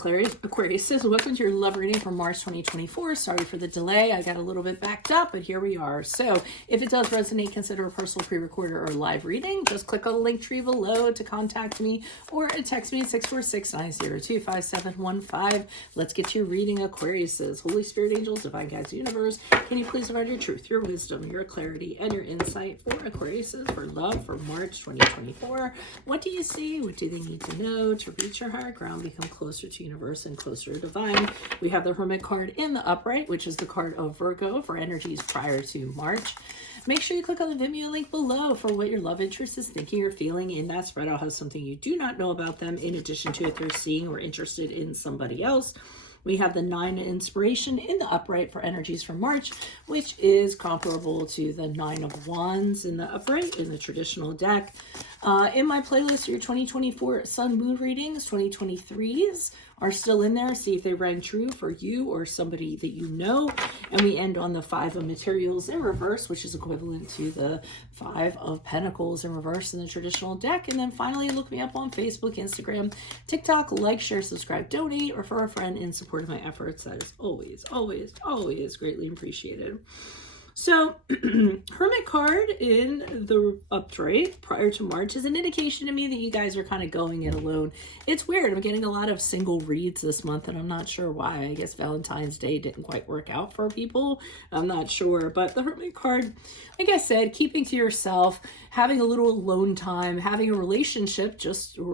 Aquarius says, welcome to your love reading for March 2024. Sorry for the delay. I got a little bit backed up, but here we are. So if it does resonate, consider a personal pre-recorder or live reading. Just click on the link tree below to contact me or text me at 646-902-5715. Let's get to your reading, Aquarius says. Holy Spirit, angels, divine guides, universe, can you please provide your truth, your wisdom, your clarity, and your insight for Aquarius for love for March 2024? What do you see? What do they need to know to reach your higher ground, become closer to universe and closer to divine? We have the Hermit card in the upright, which is the card of Virgo for energies prior to March. Make sure you click on the Vimeo link below for what your love interest is thinking or feeling in that spread. I'll have something you do not know about them in addition to if they're seeing or interested in somebody else. We have the 9 of Inspiration in the upright for energies from March, which is comparable to the 9 of Wands in the upright in the traditional deck. In my playlist, your 2024 Sun Moon readings, 2023s are still in there. See if they rang true for you or somebody that you know. And we end on the 5 of Materials in reverse, which is equivalent to the 5 of Pentacles in reverse in the traditional deck. And then finally, look me up on Facebook, Instagram, TikTok, like, share, subscribe, donate, refer a friend in support of my efforts. That is always, always, always greatly appreciated. So, Hermit card in the upright prior to March is an indication to me that you guys are kind of going it alone. It's weird. I'm getting a lot of single reads this month, and I'm not sure why. I guess Valentine's Day didn't quite work out for people. I'm not sure. But the Hermit card, like I said, keeping to yourself, having a little alone time, having a relationship,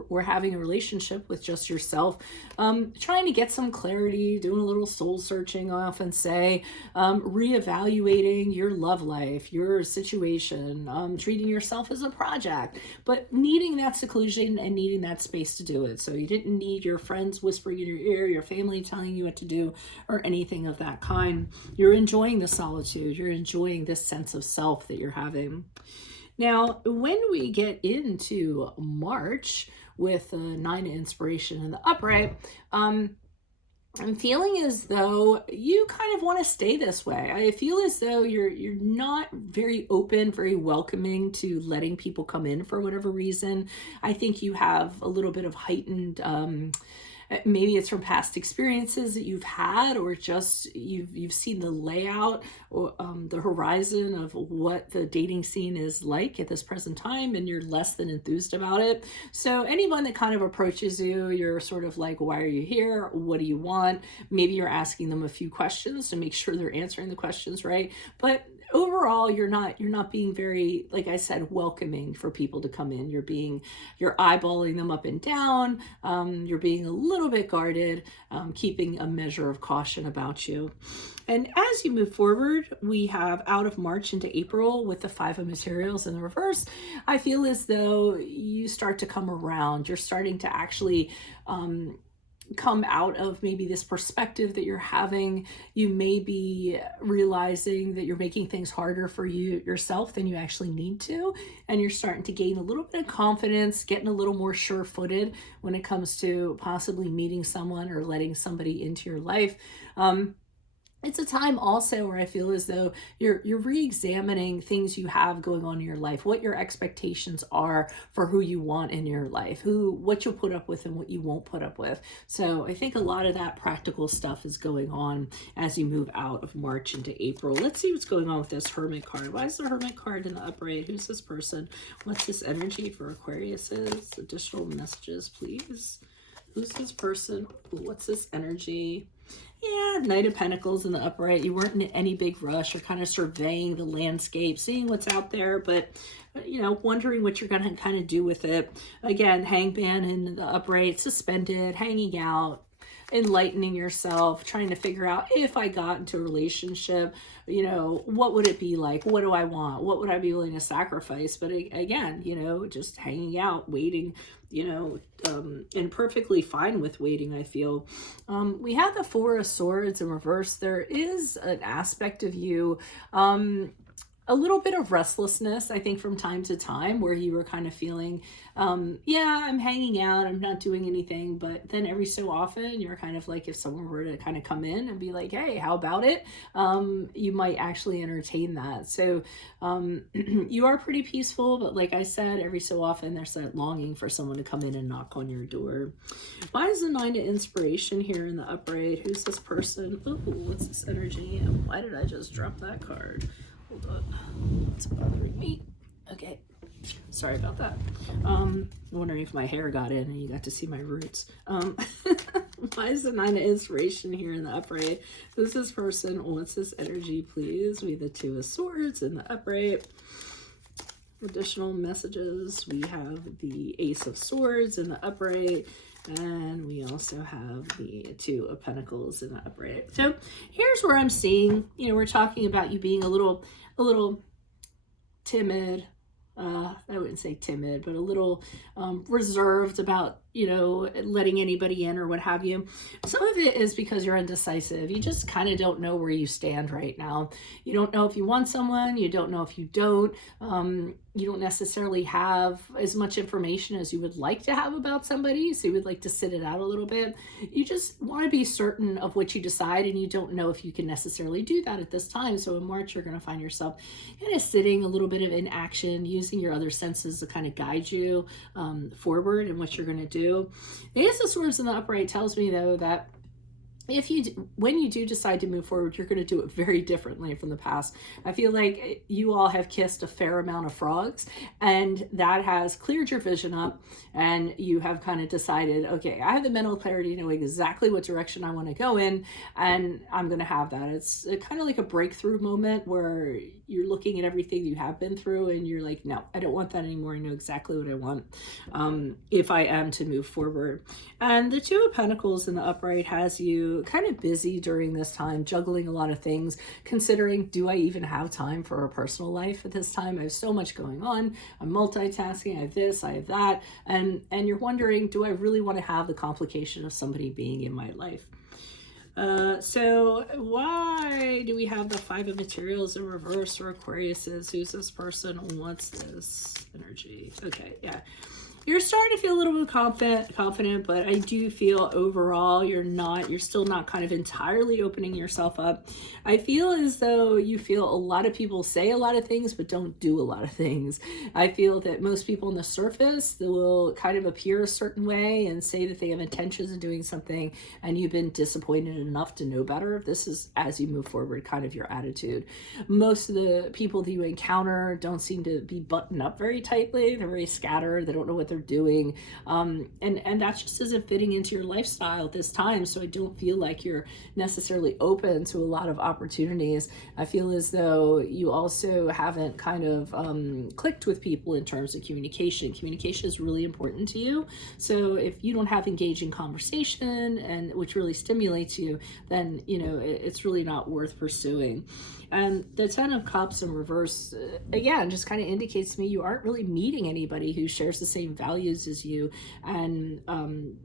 or having a relationship with just yourself, trying to get some clarity, doing a little soul searching, I often say, reevaluating your love life, your situation, treating yourself as a project, but needing that seclusion and needing that space to do it. So you didn't need your friends whispering in your ear, your family telling you what to do, or anything of that kind. You're enjoying the solitude. You're enjoying this sense of self that you're having. Now, when we get into March with the 9 of Inspiration in the upright, I'm feeling as though you kind of want to stay this way. I feel as though you're not very open, very welcoming to letting people come in for whatever reason. I think you have a little bit of heightened, maybe it's from past experiences that you've had, or just you've seen the layout or the horizon of what the dating scene is like at this present time, and you're less than enthused about it. So anyone that kind of approaches you, you're sort of like, why are you here? What do you want? Maybe you're asking them a few questions to make sure they're answering the questions right. But overall, you're not being very, like I said, welcoming for people to come in. You're eyeballing them up and down. You're being a little bit guarded, keeping a measure of caution about you. And as you move forward, we have out of March into April with the 5 of Materials in the reverse. I feel as though you start to come around. You're starting to actually come out of maybe this perspective that you're having. You may be realizing that you're making things harder for yourself than you actually need to, and you're starting to gain a little bit of confidence, getting a little more sure-footed when it comes to possibly meeting someone or letting somebody into your life. It's a time also where I feel as though you're re-examining things you have going on in your life, what your expectations are for who you want in your life, what you'll put up with and what you won't put up with. So I think a lot of that practical stuff is going on as you move out of March into April. Let's see what's going on with this Hermit card. Why is the Hermit card in the upright? Who's this person? What's this energy for Aquarius? Additional messages, please. Who's this person? What's this energy? Yeah, Knight of Pentacles in the upright. You weren't in any big rush. You're kind of surveying the landscape, seeing what's out there, but, wondering what you're going to kind of do with it. Again, Hangman in the upright, suspended, hanging out, enlightening yourself, trying to figure out, if I got into a relationship, what would it be like? What do I want? What would I be willing to sacrifice? But again, just hanging out, waiting, and perfectly fine with waiting, I feel. We have the 4 of Swords in reverse. There is an aspect of you, a little bit of restlessness, I think, from time to time, where you were kind of feeling, yeah, I'm hanging out, I'm not doing anything. But then every so often, you're kind of like, if someone were to kind of come in and be like, hey, how about it? You might actually entertain that. So you are pretty peaceful, but like I said, every so often, there's that longing for someone to come in and knock on your door. Why is the Nine of Inspiration here in the upright? Who's this person? Ooh, what's this energy? And why did I just drop that card? Hold on, it's bothering me. Okay, sorry about that. I'm wondering if my hair got in and you got to see my roots. Why is the Nine of Inspiration here in the upright? Who's this person? What's this energy, please? We have the Two of Swords in the upright. Additional messages. We have the Ace of Swords in the upright. And we also have the Two of Pentacles in the upright. So here's where I'm seeing, you know, we're talking about you being a little timid. I wouldn't say timid, but a little reserved about, you know, letting anybody in or what have you. Some of it is because you're indecisive. You just kind of don't know where you stand right now. You don't know if you want someone. You don't know if you don't. You don't necessarily have as much information as you would like to have about somebody, so you would like to sit it out a little bit. You just want to be certain of what you decide, and you don't know if you can necessarily do that at this time. So in March, you're going to find yourself kind of sitting a little bit of inaction, using your other senses to kind of guide you forward in what you're going to do. The Ace of Swords in the upright tells me, though, that when you do decide to move forward, you're going to do it very differently from the past. I feel like you all have kissed a fair amount of frogs, and that has cleared your vision up, and you have kind of decided, okay, I have the mental clarity to know exactly what direction I want to go in, and I'm going to have that. It's kind of like a breakthrough moment where you're looking at everything you have been through, and you're like, no, I don't want that anymore. I know exactly what I want if I am to move forward. And the Two of Pentacles in the upright has you kind of busy during this time, juggling a lot of things, considering, do I even have time for a personal life at this time? I have so much going on. I'm multitasking. I have this, I have that. And you're wondering, do I really want to have the complication of somebody being in my life? So why do we have the Five of Materials in reverse for Aquariuses? Who's this person? What's this energy? Okay, yeah. You're starting to feel a little bit confident, but I do feel overall you're still not kind of entirely opening yourself up. I feel as though you feel a lot of people say a lot of things, but don't do a lot of things. I feel that most people on the surface, they will kind of appear a certain way and say that they have intentions of doing something, and you've been disappointed enough to know better. This is, as you move forward, kind of your attitude. Most of the people that you encounter don't seem to be buttoned up very tightly. They're very scattered. They don't know what they're doing, and that just isn't fitting into your lifestyle at this time. So I don't feel like you're necessarily open to a lot of opportunities. I feel as though you also haven't kind of clicked with people in terms of communication. Communication is really important to you. So if you don't have engaging conversation, and which really stimulates you, then you know it's really not worth pursuing. And the Ten of Cups in reverse, again, just kind of indicates to me you aren't really meeting anybody who shares the same values as you, and,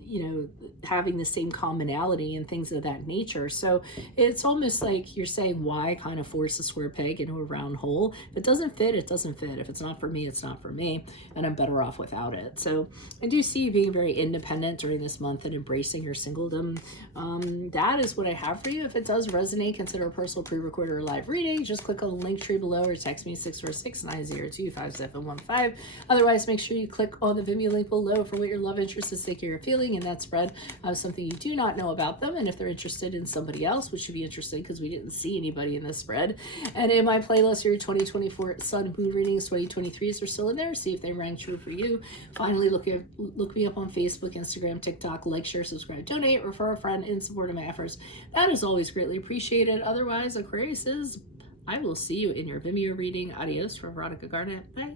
you know, having the same commonality and things of that nature. So it's almost like you're saying, why kind of force a square peg into a round hole? If it doesn't fit, it doesn't fit. If it's not for me, it's not for me, and I'm better off without it. So I do see you being very independent during this month and embracing your singledom. That is what I have for you. If it does resonate, consider a personal pre-recorded or live reading. Just click on the link tree below or text me 646-902-5715. Otherwise, make sure you click on the Vimeo link below for what your love interest is thinking or feeling in that spread of something you do not know about them, and if they're interested in somebody else, which should be interesting because we didn't see anybody in this spread. And in my playlist, your 2024 Sun Moon readings, 2023s are still in there. See if they rang true for you. Finally, look me up on Facebook, Instagram, TikTok. Like, share, subscribe, donate, refer a friend in support of my efforts. That is always greatly appreciated. Otherwise, Aquarius, I will see you in your Vimeo reading. Adios from Veronica Garnett. Bye.